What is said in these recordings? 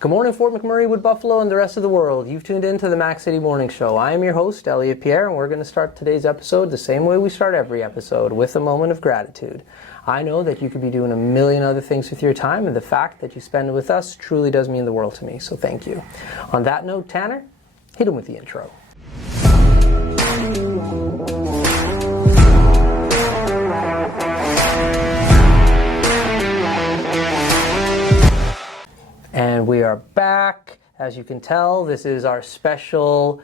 Good morning, Fort McMurray, Wood Buffalo, and the rest of the world. You've tuned in to the Mac City Morning Show. I am your host, Elliot Pierre, and we're going to start today's episode the same way we start every episode, with a moment of gratitude. I know that you could be doing a million other things with your time, and the fact that you spend it with us truly does mean the world to me, so thank you. On that note, Tanner, hit him with the intro. And we are back. As you can tell, this is our special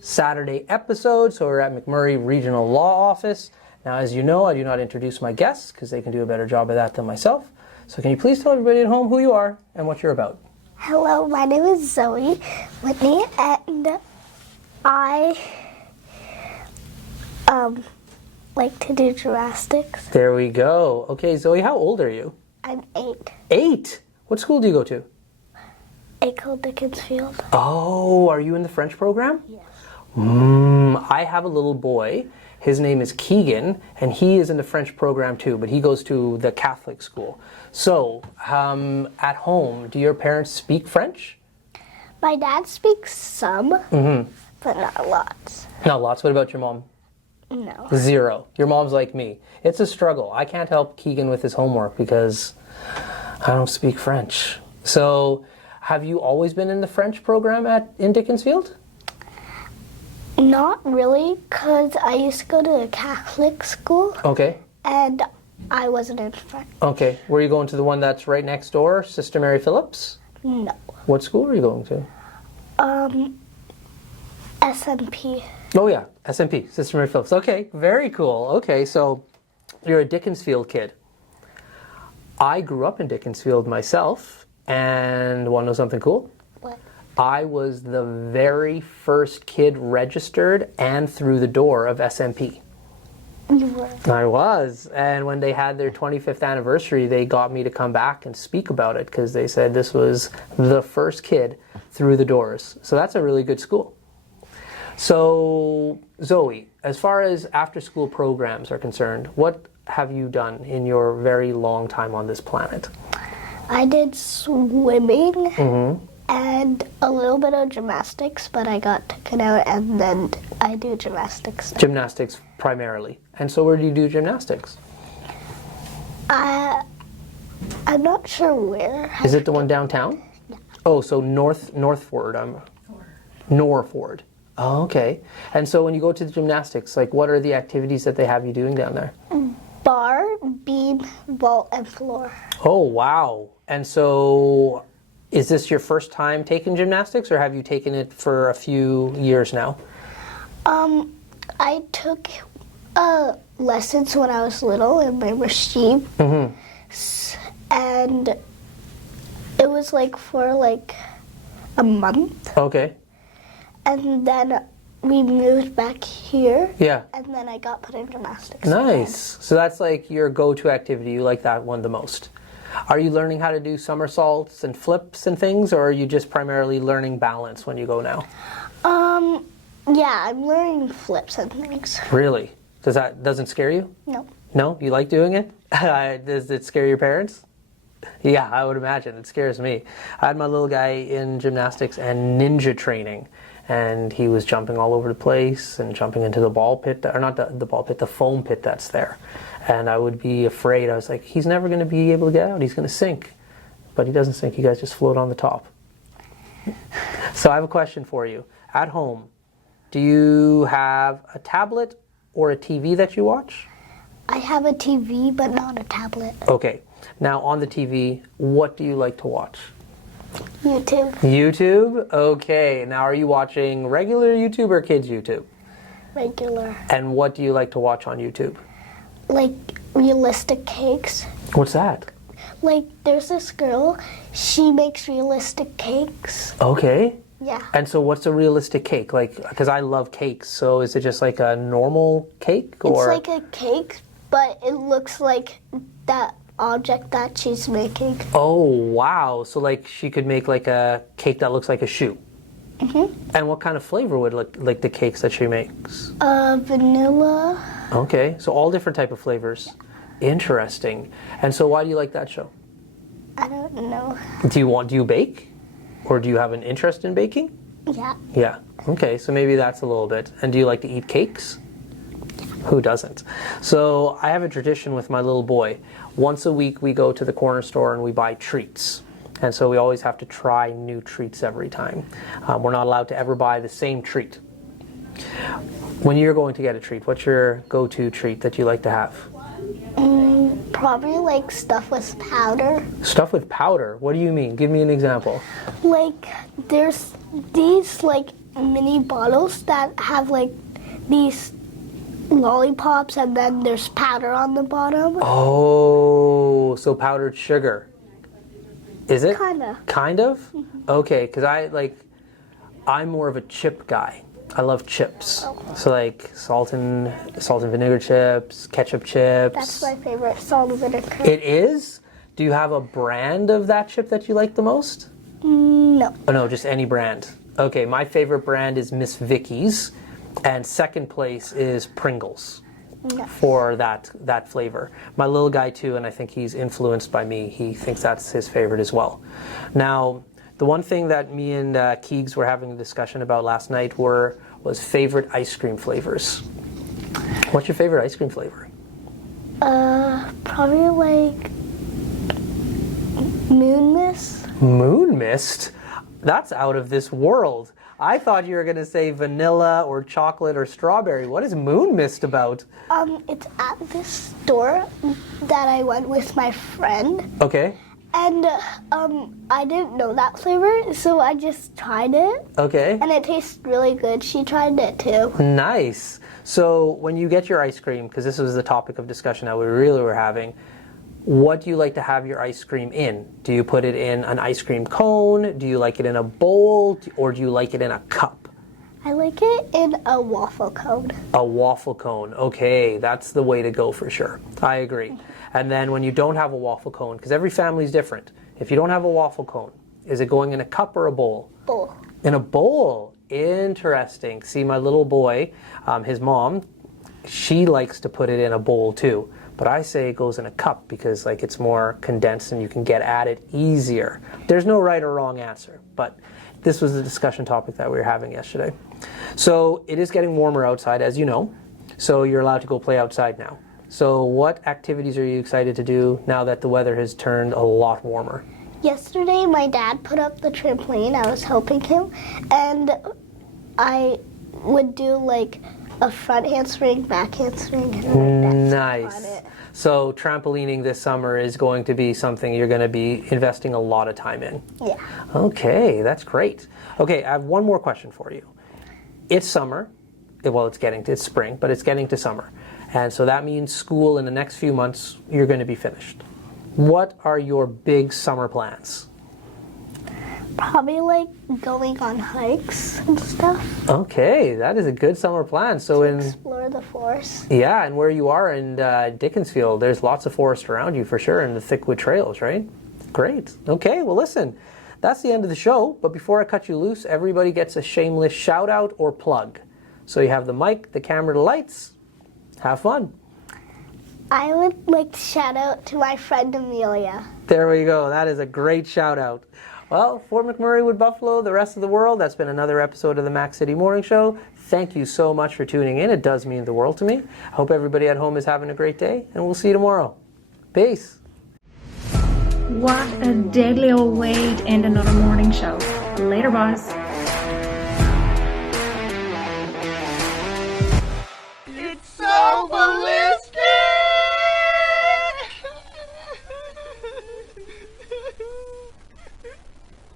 Saturday episode, so we're at McMurray Regional Law Office. Now, as you know, I do not introduce my guests because they can do a better job of that than myself. So can you please tell everybody at home who you are and what you're about? Hello, my name is Zoe Whitney, and I like to do gymnastics. There we go. Okay, Zoe, how old are you? I'm 8. 8? What school do you go to? Dickinsfield. Oh, are you in the French program? Yes. I have a little boy. His name is Keegan, and he is in the French program too, but he goes to the Catholic school. So, at home, do your parents speak French? My dad speaks some, but not lots. Not lots. What about your mom? No. 0. Your mom's like me. It's a struggle. I can't help Keegan with his homework because I don't speak French. So, have you always been in the French program in Dickinsfield? Not really, because I used to go to a Catholic school. Okay. And I wasn't in French. Okay. Were you going to the one that's right next door, Sister Mary Phillips? No. What school were you going to? SMP. Oh yeah, SMP, Sister Mary Phillips. Okay, very cool. Okay, so you're a Dickinsfield kid. I grew up in Dickinsfield myself, and want to know something cool? What? I was the very first kid registered and through the door of SMP. You were. I was, and when they had their 25th anniversary, they got me to come back and speak about it because they said this was the first kid through the doors. So that's a really good school. So, Zoe, as far as after-school programs are concerned, what have you done in your very long time on this planet? I did swimming and a little bit of gymnastics, but I got taken out, and then I do gymnastics now. Gymnastics primarily. And so where do you do gymnastics? I'm not sure where. Is it the one downtown? Yeah. Oh, so Northford. Northford. Oh, okay. And so when you go to the gymnastics, like what are the activities that they have you doing down there? Bar, beam, vault, and floor. Oh, wow. And so is this your first time taking gymnastics, or have you taken it for a few years now? I took lessons when I was little in my machine, and it was like for like a month. Okay. And then we moved back here. Yeah. And then I got put in gymnastics. Nice. So that's like your go-to activity. You like that one the most. Are you learning how to do somersaults and flips and things, or are you just primarily learning balance when you go now? Yeah, I'm learning flips and things. Really? Doesn't scare you? No. No? You like doing it? Does it scare your parents? Yeah, I would imagine. It scares me. I had my little guy in gymnastics and ninja training, and he was jumping all over the place and jumping into the ball pit, or not the ball pit, the foam pit that's there. And I would be afraid. I was like, he's never going to be able to get out. He's going to sink. But he doesn't sink. You guys just float on the top. So I have a question for you. At home, do you have a tablet or a TV that you watch? I have a TV, but not a tablet. Okay. Now, on the TV, what do you like to watch? YouTube. YouTube? Okay. Now, are you watching regular YouTube or kids' YouTube? Regular. And what do you like to watch on YouTube? Like realistic cakes. What's that? Like there's this girl, she makes realistic cakes. Okay. Yeah. And so what's a realistic cake? Like, because I love cakes, so is it just like a normal cake? Or? It's like a cake, but it looks like that object that she's making. Oh, wow. So like she could make like a cake that looks like a shoe. And what kind of flavor would look like the cakes that she makes? Vanilla. Okay, so all different type of flavors. Interesting. And so why do you like that show? I don't know. Do you bake? Or do you have an interest in baking? Yeah. Yeah. Okay, so maybe that's a little bit. And do you like to eat cakes? Who doesn't? So I have a tradition with my little boy. Once a week we go to the corner store and we buy treats. And so we always have to try new treats every time. We're not allowed to ever buy the same treat. When you're going to get a treat, what's your go-to treat that you like to have? Probably like stuff with powder. Stuff with powder? What do you mean? Give me an example. Like there's these like mini bottles that have like these lollipops and then there's powder on the bottom. Oh, so powdered sugar. Is it? Kinda. Kind of? Okay, because I'm more of a chip guy. I love chips. So like salt and vinegar chips, ketchup chips. That's my favorite, salt and vinegar. It is? Do you have a brand of that chip that you like the most? No. Oh no, just any brand. Okay, my favorite brand is Miss Vicky's, and second place is Pringles. No. For that flavor. My little guy too, and I think he's influenced by me. He thinks that's his favorite as well. Now, the one thing that me and Keegs were having a discussion about last night was favorite ice cream flavors. What's your favorite ice cream flavor? Probably like Moon Mist. Moon Mist? That's out of this world. I thought you were going to say vanilla or chocolate or strawberry. What is Moon Mist about? It's at this store that I went with my friend. Okay. And I didn't know that flavor, so I just tried it. Okay. And it tastes really good. She tried it too. Nice. So when you get your ice cream, because this was the topic of discussion that we really were having, what do you like to have your ice cream in? Do you put it in an ice cream cone? Do you like it in a bowl? Or do you like it in a cup? I like it in a waffle cone. A waffle cone. Okay, that's the way to go for sure. I agree. And then when you don't have a waffle cone, because every family is different, if you don't have a waffle cone, is it going in a cup or a bowl? Bowl. In a bowl. Interesting. See, my little boy, his mom, she likes to put it in a bowl too. But I say it goes in a cup because like it's more condensed and you can get at it easier. There's no right or wrong answer, but this was the discussion topic that we were having yesterday. So it is getting warmer outside, as you know. So you're allowed to go play outside now. So what activities are you excited to do now that the weather has turned a lot warmer? Yesterday, my dad put up the trampoline. I was helping him, and I would do like a front handspring, back handspring, and nice. on it. So trampolining this summer is going to be something you're going to be investing a lot of time in. Yeah. Okay, that's great. Okay, I have one more question for you. It's summer. Well, it's spring, but it's getting to summer. And so that means school in the next few months, you're going to be finished. What are your big summer plans? Probably like going on hikes and stuff. Okay, that is a good summer plan. So Explore the forest. yeah, and where you are in Dickinsfield, there's lots of forest around you for sure, and the thickwood trails, right? Great. Okay, well listen, that's the end of the show. But before I cut you loose, everybody gets a shameless shout out or plug. So you have the mic, the camera, the lights. Have fun. I would like to shout out to my friend Amelia. There we go. That is a great shout out. Well, for McMurray, Wood Buffalo, the rest of the world, that's been another episode of the Mac City Morning Show. Thank you so much for tuning in. It does mean the world to me. I hope everybody at home is having a great day, and we'll see you tomorrow. Peace. What a deadly old way to end another morning show. Later, boss. It's so ballistic!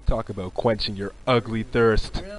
Talk about quenching your ugly thirst.